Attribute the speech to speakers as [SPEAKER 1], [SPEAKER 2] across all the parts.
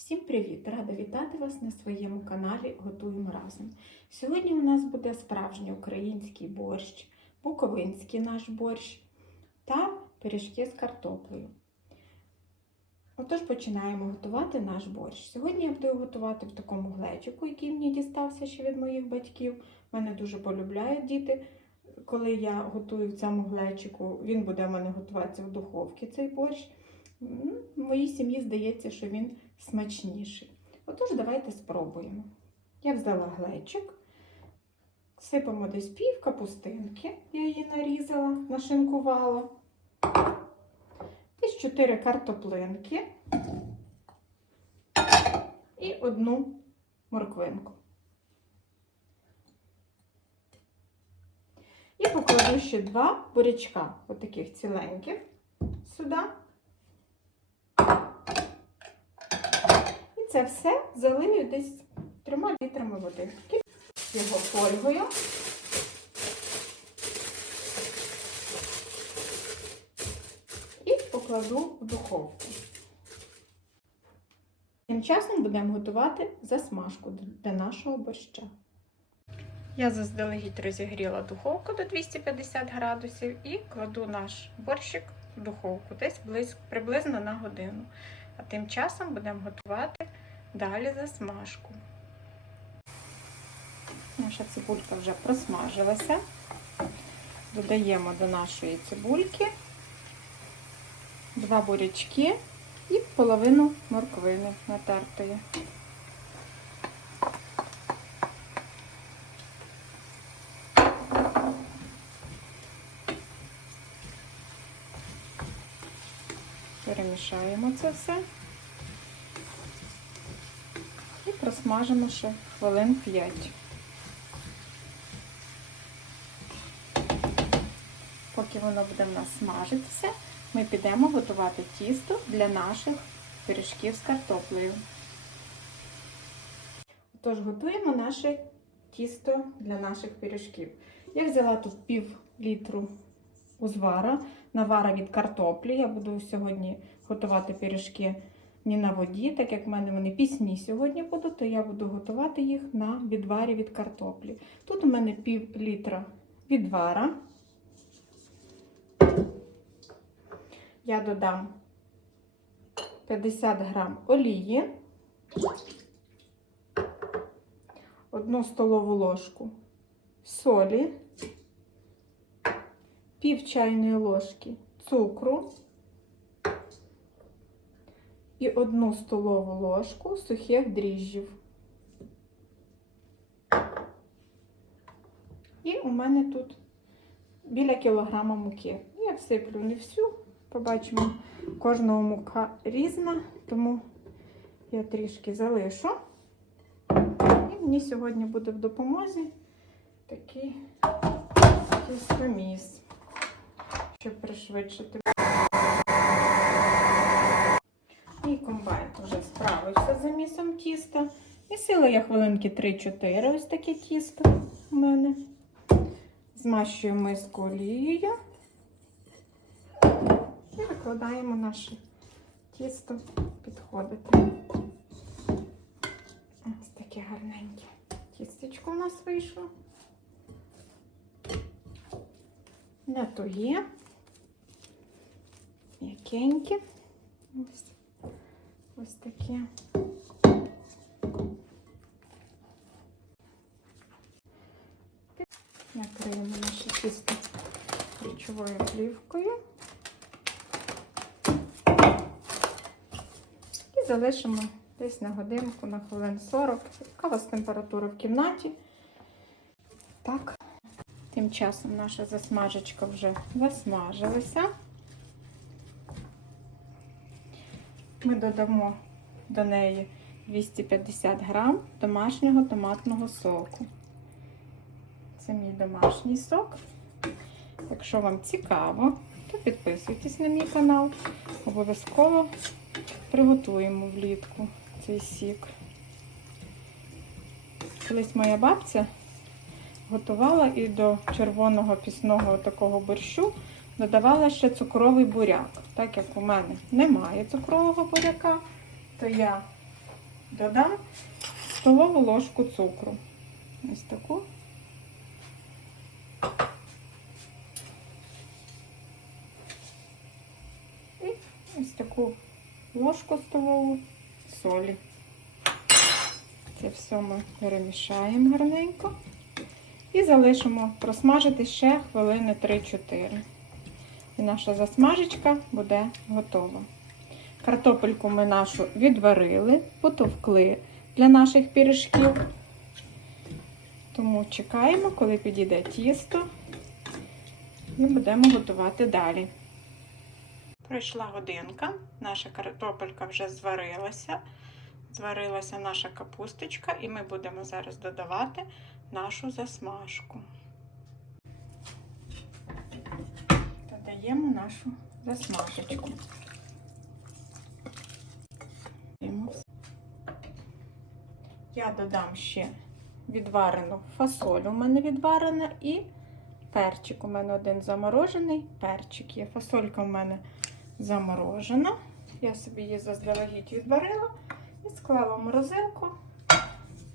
[SPEAKER 1] Всім привіт! Рада вітати вас на своєму каналі Готуємо разом. Сьогодні у нас буде справжній український борщ, буковинський наш борщ та пиріжки з картоплею. Отож починаємо готувати наш борщ. Сьогодні я буду готувати в такому глечику, який мені дістався ще від моїх батьків. Мене дуже полюбляють діти. Коли я готую в цьому глечику, він буде в мене готуватися в духовці цей борщ. М, Моїй сім'ї здається, що він смачніший. Отож, давайте спробуємо. Я взяла глечик, сипемо десь пів капустинки, я її нарізала, нашинкувала. Десь 4 картоплинки і одну морквинку. І покладу ще два бурячка, отаких ціленьких, сюди. Це все залию десь трьома літрами води. Його фольгою. І покладу в духовку. Тим часом будемо готувати засмажку для нашого борща. Я заздалегідь розігріла духовку до 250 градусів і кладу наш борщик в духовку десь близько, приблизно на годину. А тим часом будемо готувати далі засмажку. Наша цибулька вже просмажилася. Додаємо до нашої цибульки два бурячки і половину морквини натертої. Перемішаємо це все і просмажимо ще хвилин 5. Поки воно буде в нас смажитися, ми підемо готувати тісто для наших пиріжків з картоплею. Тож готуємо наше тісто для наших пиріжків. Я взяла тут пів літру узвара, навара від картоплі. Я буду сьогодні готувати пиріжки не на воді, так як в мене вони пісні сьогодні будуть, то я буду готувати їх на відварі від картоплі. Тут у мене пів літра відвара. Я додам 50 грам олії, одну столову ложку солі, пів чайної ложки цукру і одну столову ложку сухих дріжджів. І у мене тут біля кілограма муки. Я всиплю не всю, побачимо, кожного мука різна, тому я трішки залишу. І мені сьогодні буде в допомозі такий тістоміс, щоб пришвидшити. Мій комбайн вже справився з замісом тіста. Місила я хвилинки 3-4 ось таке тісто у мене. Змащую миску олією і викладаємо наше тісто підходити. Ось таке гарненьке тістечко у нас вийшло. Не туге, м'якеньке. Ось, ось таке. Накриємо наше тісто річовою плівкою і залишимо десь на годинку, на хвилин 40. Яка у вас температура в кімнаті? Так. Тим часом наша засмажечка вже засмажилася. Ми додамо до неї 250 грам домашнього томатного соку. Це мій домашній сок. Якщо вам цікаво, то підписуйтесь на мій канал. Обов'язково приготуємо влітку цей сік. Колись моя бабця готувала і до червоного пісного такого борщу додавала ще цукровий буряк. Так як у мене немає цукрового буряка, то я додам столову ложку цукру. Ось таку. І ось таку ложку столову солі. Це все ми перемішаємо гарненько. І залишимо просмажити ще хвилини 3-4. І наша засмажечка буде готова. Картопельку ми нашу відварили, потовкли для наших пиріжків. Тому чекаємо, коли підійде тісто, і будемо готувати далі. Пройшла годинка, наша картопелька вже зварилася. Зварилася наша капусточка, і ми будемо зараз додавати нашу засмажку. Додаємо нашу засмажечку. Я додам ще відварену фасоль у мене відварена і перчик. У мене один заморожений перчик є. Фасолька у мене заморожена. Я собі її заздалегідь відварила і склала в морозилку,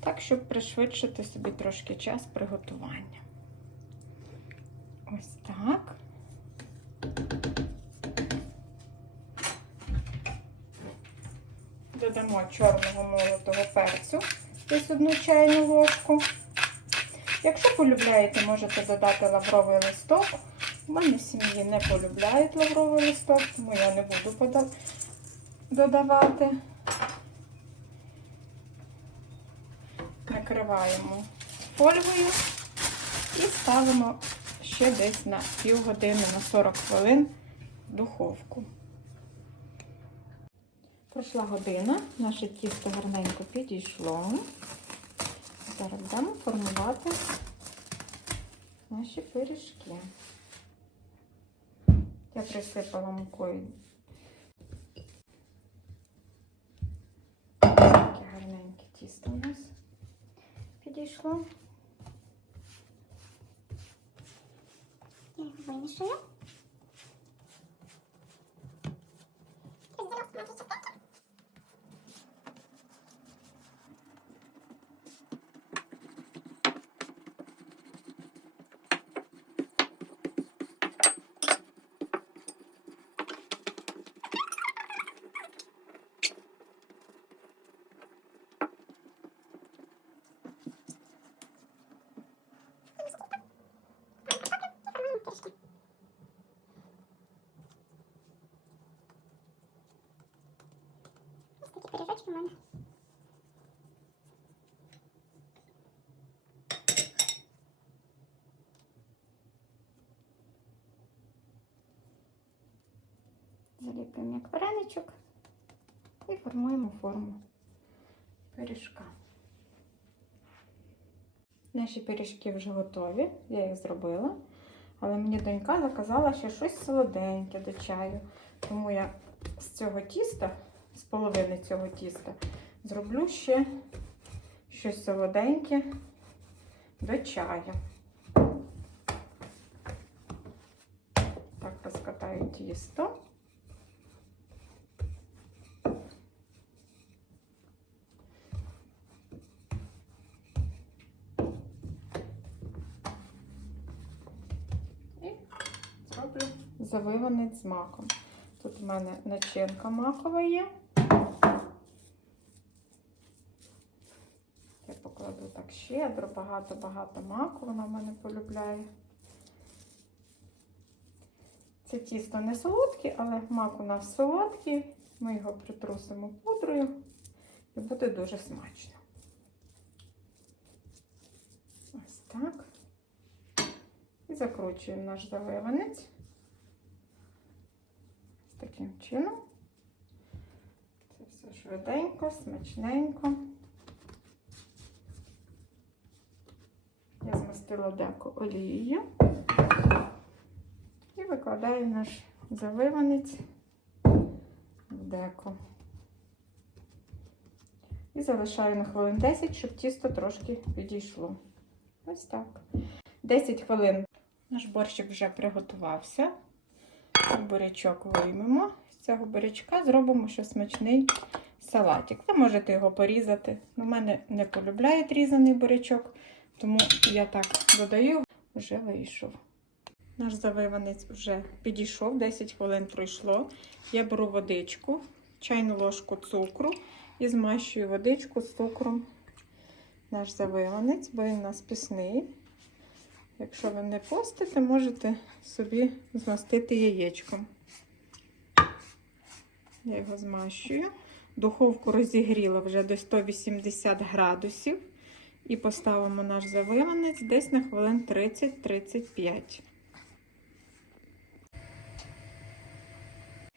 [SPEAKER 1] так, щоб пришвидшити собі трошки час приготування. Ось так. Додамо чорного молотого перцю, десь одну чайну ложку. Якщо полюбляєте, можете додати лавровий листок. У мене в сім'ї не полюбляють лавровий листок, тому я не буду додавати. Накриваємо фольгою і ставимо ще десь на півгодини, на 40 хвилин в духовку. Пройшла година, наше тісто гарненько підійшло. Зараз будемо формувати наші пиріжки. Я присипала мукою. Таке гарненьке тісто у нас підійшло.
[SPEAKER 2] Я його
[SPEAKER 1] Заліплюємо як вареничок і формуємо форму пиріжка. Наші пиріжки вже готові, я їх зробила. Але мені донька заказала ще щось солоденьке до чаю. Тому я з цього тіста, з половини цього тіста, зроблю ще щось солоденьке до чаю. Так, розкатаю тісто. І зроблю завиванець з маком. Тут у мене начинка макова є. Я покладу так щедро, багато-багато маку, вона в мене полюбляє. Це тісто не солодке, але мак у нас солодкий. Ми його притрусимо пудрою і буде дуже смачно. Ось так. І закручуємо наш заливанець. Таким чином. Це все швиденько, смачненько. Я змастила деко олією і викладаю наш заливанець в деко. І залишаю на хвилин 10, щоб тісто трошки підійшло. Ось так. 10 хвилин наш борщик вже приготувався. Бурячок виймемо. З цього бурячка зробимо ще смачний салатик. Ви можете його порізати. У мене не полюбляють різаний бурячок, тому я так додаю, вже вийшов. Наш завиванець вже підійшов, 10 хвилин пройшло. Я беру водичку, чайну ложку цукру і змащую водичку з цукром. Наш завиванець, бо він у нас пісний. Якщо ви не постите, можете собі змастити яєчком. Я його змащую. Духовку розігріла вже до 180 градусів. І поставимо наш завиванець десь на хвилин 30-35.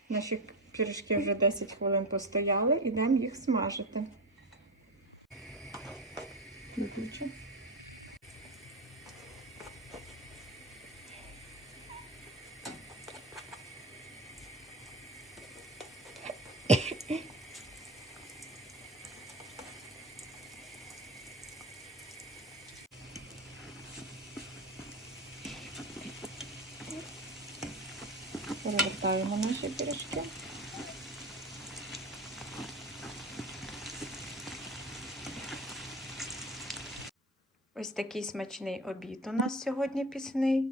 [SPEAKER 1] Наші пиріжки вже 10 хвилин постояли, ідемо їх смажити. Виключу. Перевертаємо наші пиріжки. Ось такий смачний обід у нас сьогодні пісний.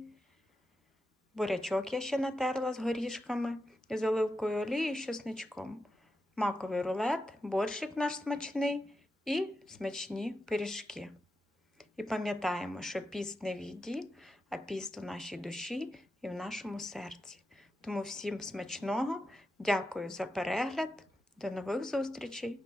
[SPEAKER 1] Бурячок я ще натерла з горішками і з оливкою олією, з чесничком. Маковий рулет, борщик наш смачний і смачні пиріжки. І пам'ятаємо, що піст не в їді, а піст у нашій душі і в нашому серці. Тому всім смачного, дякую за перегляд. До нових зустрічей!